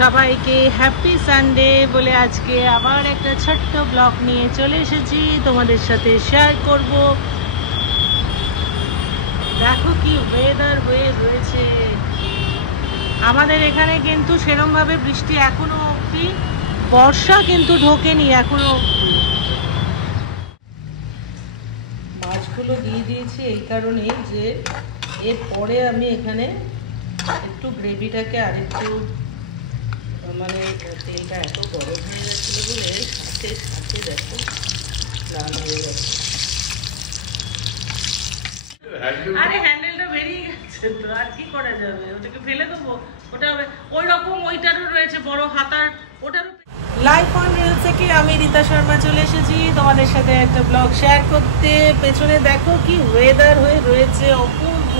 সবাইকে happy Sunday বলে আজকে আবার একটা ছোট্ট ব্লগ নিয়ে চলে এসেছি তোমাদের সাথে শেয়ার করব। দেখো কি ওয়েদার হয়ে রয়েছে আমাদের এখানে, কিন্তু সেরকম ভাবে বৃষ্টি এখনো অবধি, বর্ষা কিন্তু ঢোকেনি এখনো অবধি। মাছগুলো দিয়ে দিয়েছি এই কারণেই যে এরপরে আমি এখানে একটু গ্রেভিটাকে আরেকটু মানে তেলটা এত গরম হয়ে যাচ্ছিল বলে সাথে সাথে দেখো লাল হয়ে গেছে। আরে হ্যান্ডেলটা বেরিয়ে গেছে তো আর কি করা যাবে, ওটাকে ফেলে দেবো। ওটা ওই রকম ওইটারও রয়েছে বড় হাতার, ওটারও। লাইফ অন রিলস থেকে আমি রীতা শর্মা চলে এসেছি তোমাদের সাথে একটা ব্লগ শেয়ার করতে। পেছনে দেখো কি ওয়েদার হয়ে রয়েছে, অপূর্ব।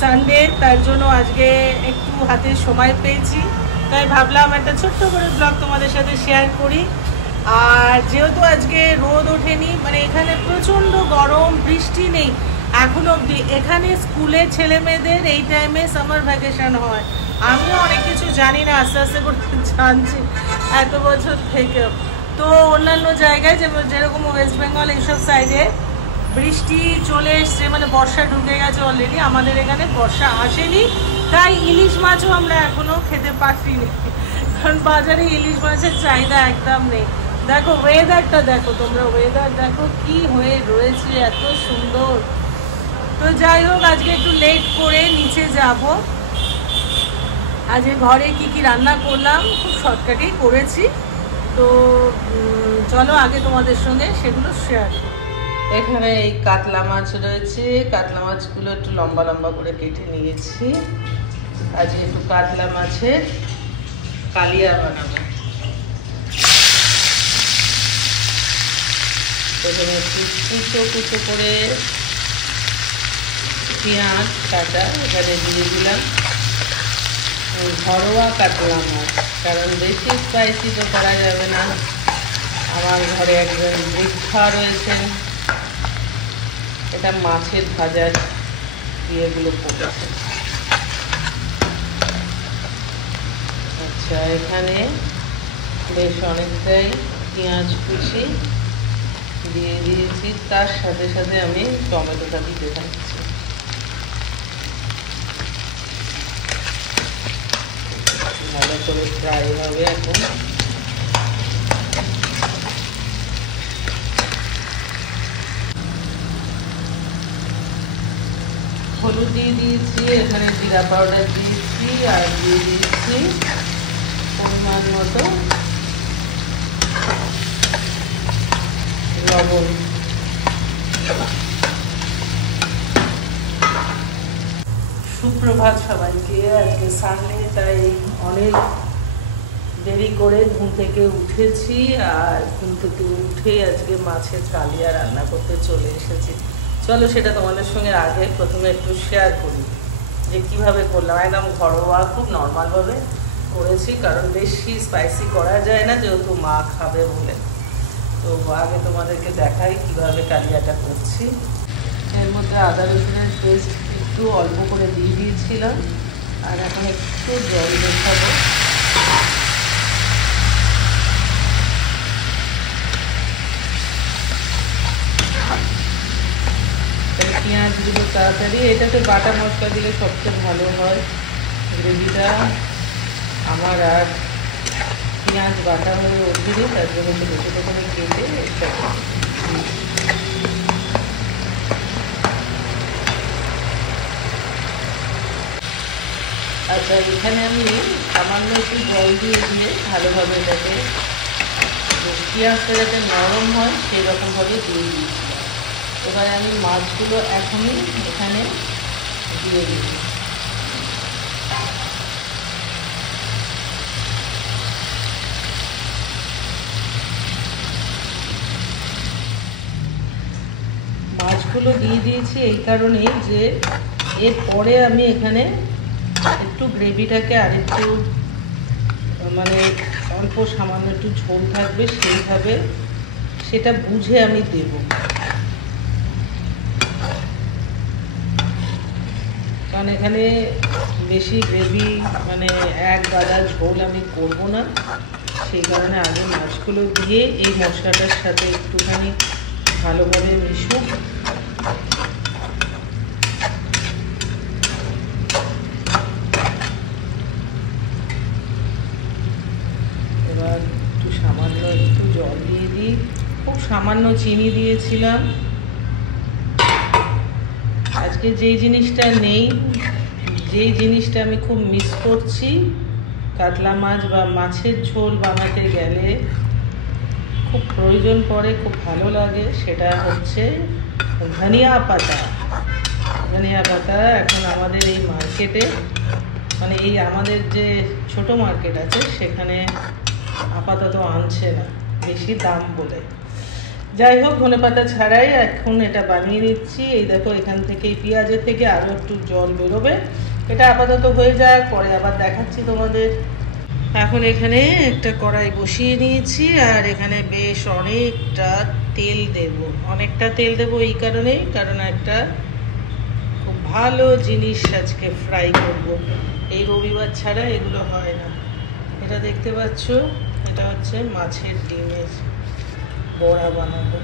সানডে, তার জন্য আজকে একটু হাতে সময় পেয়েছি, তাই ভাবলাম একটা ছোট্ট করে ব্লগ তোমাদের সাথে শেয়ার করি। আর যেহেতু আজকে রোদ ওঠেনি, মানে এখানে প্রচণ্ড গরম, বৃষ্টি নেই এখন অবধি। এখানে স্কুলে ছেলে মেয়েদের এই টাইমে সামার ভ্যাকেশন হয়। আমিও অনেক কিছু জানি না, আস্তে আস্তে করে জানছি এত বছর থেকেও। তো অন্যান্য জায়গায় যেরকম ওয়েস্ট বেঙ্গল এইসব সাইডে বৃষ্টি চলে এসছে, মানে বর্ষা ঢুকে গেছে অলরেডি। আমাদের এখানে বর্ষা আসেনি, তাই ইলিশ মাছও আমরা এখনো খেতে পারিনি, কারণ বাজারে ইলিশ মাছের চাহিদা একদম নেই। দেখো ওয়েদারটা দেখো, তোমরা ওয়েদার দেখো কি হয়ে রয়েছে, এত সুন্দর। তো যাই হোক, আজকে একটু লেট করে নিচে যাব। আজকে ঘরে কি কি রান্না করলাম খুব শর্টকাটেই করেছি, তো চলো আগে তোমাদের সঙ্গে সেগুলো শেয়ার করি। এখানে এই কাতলা মাছ রয়েছে, কাতলা মাছগুলো একটু লম্বা লম্বা করে কেটে নিয়েছি। আজকে একটু কাতলা মাছের কালিয়া বানাবো। প্রথমে একটু কুচো কুচো করে পেঁয়াজ কাটা এখানে দিয়ে দিলাম। ঘরোয়া কাতলা মাছ, কারণ বেশি স্পাইসি তো করা যাবে না। আমার ঘরে একজন বৃদ্ধা রয়েছেন, এটা মাছের ভাজার ইয়েগুলো পড়েছে। আচ্ছা, এখানে বেশ অনেকটাই পেঁয়াজ কুচি দিয়ে দিয়েছি, তার সাথে সাথে আমি টমেটোটা দিতে থাকছি। ভালো করে ফ্রাই হবে এখন। হলুদ দিয়ে দিয়েছি, এখানে জিরা পাউডার দিয়েছি, আর দিয়ে দিয়েছি পরিমাণ মতো লবণ। সুপ্রভাত সবাইকে, আজকে সানডে, তাই অনেক দেরি করে ঘুম থেকে উঠেছি। আর ঘুম থেকে উঠে আজকে মাছের কালিয়া রান্না করতে চলে এসেছি। চলো সেটা তোমাদের সঙ্গে আগে প্রথমে একটু শেয়ার করি যে কিভাবে করলাম। একদম ঘরোয়া, খুব নর্মালভাবে করেছি, কারণ বেশি স্পাইসি করা যায় না যেহেতু মা খাবে বলে। তো আগে তোমাদেরকে দেখাই কিভাবে কালিয়াটা করছি। এর মধ্যে আদা রসুনের পেস্ট একটু অল্প করে দিয়ে দিয়েছিলাম, আর এখন একটু জল মেশাবো। পেঁয়াজগুলো তাড়াতাড়ি, এটাতে বাটা মশলা দিলে সবচেয়ে ভালো হয় গ্রেভিটা। আমার আর পেঁয়াজ বাটা হয়ে ওঠেনি, তার জন্য একটু ছোটো করে কেটে আচ্ছা, এখানে আমি সামান্য একটু জল দিয়ে ভালোভাবে এটাকে, পেঁয়াজটা যাতে নরম হয় সেই রকমভাবে দিয়ে দিয়েছিলাম। এবার আমি মাছগুলো এখনই এখানে দিয়ে দিই। মাছগুলো দিয়ে দিয়েছি এই কারণেই যে এরপরে আমি এখানে একটু গ্রেভিটাকে আরেকটু মানে অল্প সামান্য একটু ঝোল থাকবে, সেইভাবে সেটা বুঝে আমি দেব। কারণ এখানে বেশি গ্রেভি মানে এক গাদা ঝোল আমি করব না, সেই কারণে আগে মাছগুলো দিয়ে এই মশলাটার সাথে একটুখানি ভালোভাবে মিশুক। এবার সামান্য একটু জল দিয়ে দিই, খুব সামান্য চিনি দিয়েছিলাম। আজকে যেই জিনিসটা নেই, যেই জিনিসটা আমি খুব মিস করছি কাতলা মাছ বা মাছের ঝোল বানাতে গেলে খুব প্রয়োজন পড়ে, খুব ভালো লাগে, সেটা হচ্ছে ধনিয়া পাতা। ধনিয়া পাতা এখন আমাদের এই মার্কেটে, মানে এই আমাদের যে ছোট মার্কেট আছে সেখানে আপাতত আনছে না, বেশি দাম বলে। যাই হোক, ধনেপাতা ছাড়াই এখন এটা বানিয়ে নিচ্ছি। এই দেখো, এখান থেকে এই পেঁয়াজের থেকে আরও একটু জল বেরোবে। এটা আপাতত হয়ে যায়, পরে আবার দেখাচ্ছি তোমাদের। এখন এখানে একটা কড়াই বসিয়ে নিয়েছি আর এখানে বেশ অনেকটা তেল দেব। অনেকটা তেল দেবো এই কারণেই, কারণ একটা খুব ভালো জিনিস আজকে ফ্রাই করব। এই রবিবার ছাড়া এগুলো হয় না। এটা দেখতে পাচ্ছ, এটা হচ্ছে মাছের ডিমের বড়া বানাবো।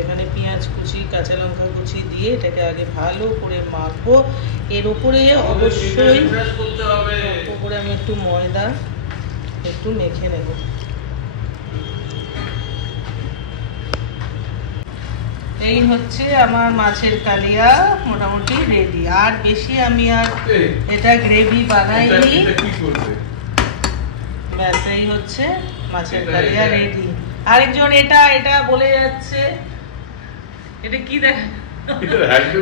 এখানে পেঁয়াজ কুচি, কাঁচা লঙ্কা কুচি দিয়ে এটাকে আগে ভালো করে মাখবো। এর উপরে অবশ্যই উপরে আমি একটু ময়দা একটু মেখে নেব। এই হচ্ছে আমার মাছের কালিয়া মোটামুটি রেডি। আর বেশি আমি আর এটা গ্রেভি বানাইনি, ব্যাস এই হচ্ছে মাছের কালিয়া রেডি। আরেকজন এটা এটা বলে যাচ্ছে, এটা কি দেখ,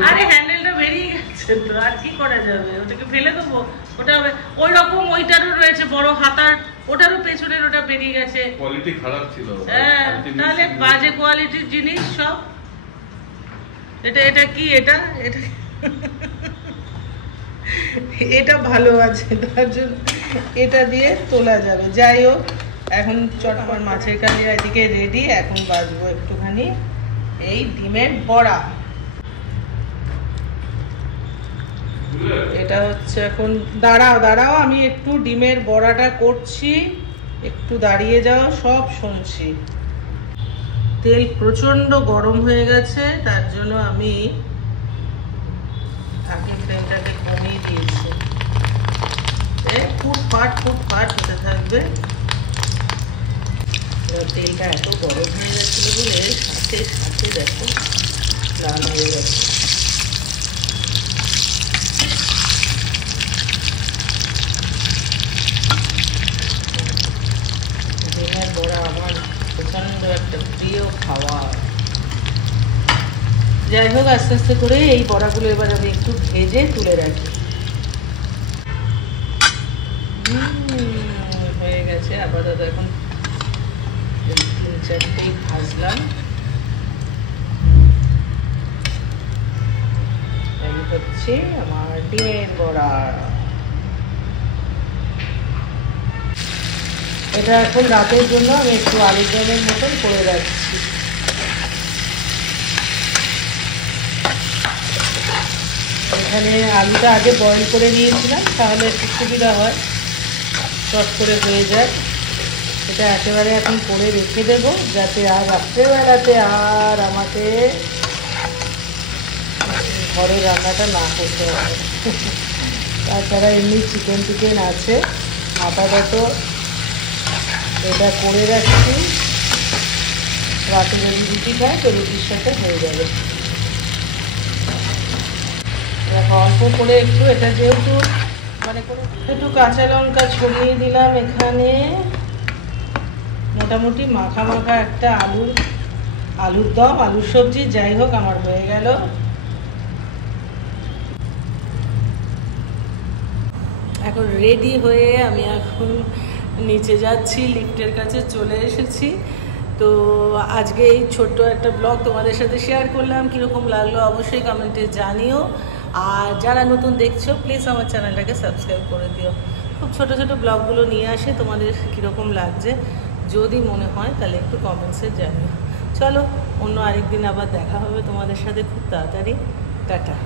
আরে হ্যান্ডেলটা বেরিয়ে গেছে তো আর কি করা যাবে, ওটাকে ফেলে দেবো। ওটা ওই রকম ওইটারও রয়েছে বড় হাতার, ওটারও পেছনের ওটা বেরিয়ে গেছে, কোয়ালিটি খারাপ ছিল। হ্যাঁ, তাহলে বাজে কোয়ালিটির জিনিস সব। এটা এটা কি, এটা এটা এটা ভালো আছে, তার জন্য এটা দিয়ে তোলা যাবে। যাই হোক, এখন চটপট মাছের কালিয়া এদিকে রেডি। এখন বাজবো একটুখানি এই ডিমের বড়া। এটা হচ্ছে এখন, দাঁড়াও দাঁড়াও, আমি একটু ডিমের বড়াটা করছি, একটু দাঁড়িয়ে যাও, সব শুনছি। তেল প্রচন্ড গরম হয়ে গেছে, তার জন্য আমি আগে ফ্লেমটাকে কমিয়ে দিয়েছি। ফুটফাট ফুটফাট হতে থাকবে। তেলটা এত গরম হয়ে যাচ্ছিল বলে সাথে সাথে দেখো লাল হয়ে গেছে। ডিমের বড়া আমার প্রচন্ড একটা প্রিয় খাবার। যাই হোক, আস্তে আস্তে করে এই বড়াগুলো এবার আমি একটু ভেজে তুলে রাখি। হয়ে গেছে, আপাতত এখন 3-4টেই ভাজলাম। এই হচ্ছে আমার ডিমের বড়া। এটা এখন রাতের জন্য আমি একটু আলুর দমের মতন করে রাখছি। এখানে আলুটা আগে বয়েল করে নিয়েছিলাম, তাহলে একটু সুবিধা হয়, চট করে হয়ে যায়। এটা একেবারে এখন করে রেখে দেবো, যাতে আর রাত্রেবেলাতে আর আমাকে ঘরের রান্নাটা না করতে হয়। তাছাড়া এমনি চিকেন টিকেন আছে, আপাতত এটা করে রাখছি। রাতে যদি রুটি খায় তো রুটির সাথে হয়ে যাবে। অল্প করে একটু, এটা যেহেতু মানে একটু কাঁচা লঙ্কা ছড়িয়ে দিলাম এখানে। মোটামুটি মাখা মাখা একটা আলুর দম, আলুর সবজি, যাই হোক আমার হয়ে গেল। এখন রেডি হয়ে আমি এখন নিচে যাচ্ছি, লিফটের কাছে চলে এসেছি। তো আজকে এই ছোট্ট একটা ব্লগ তোমাদের সাথে শেয়ার করলাম। কীরকম লাগলো অবশ্যই কমেন্টে জানিও। আর যারা নতুন দেখছো প্লিজ আমার চ্যানেলটাকে সাবস্ক্রাইব করে দিও। খুব ছোট ছোট ব্লগগুলো নিয়ে আসে, তোমাদের কীরকম লাগছে যদি মনে হয় তাহলে একটু কমেন্টসে জানিও। চলো, অন্য আরেকদিন আবার দেখা হবে তোমাদের সাথে খুব তাড়াতাড়ি। টাটা।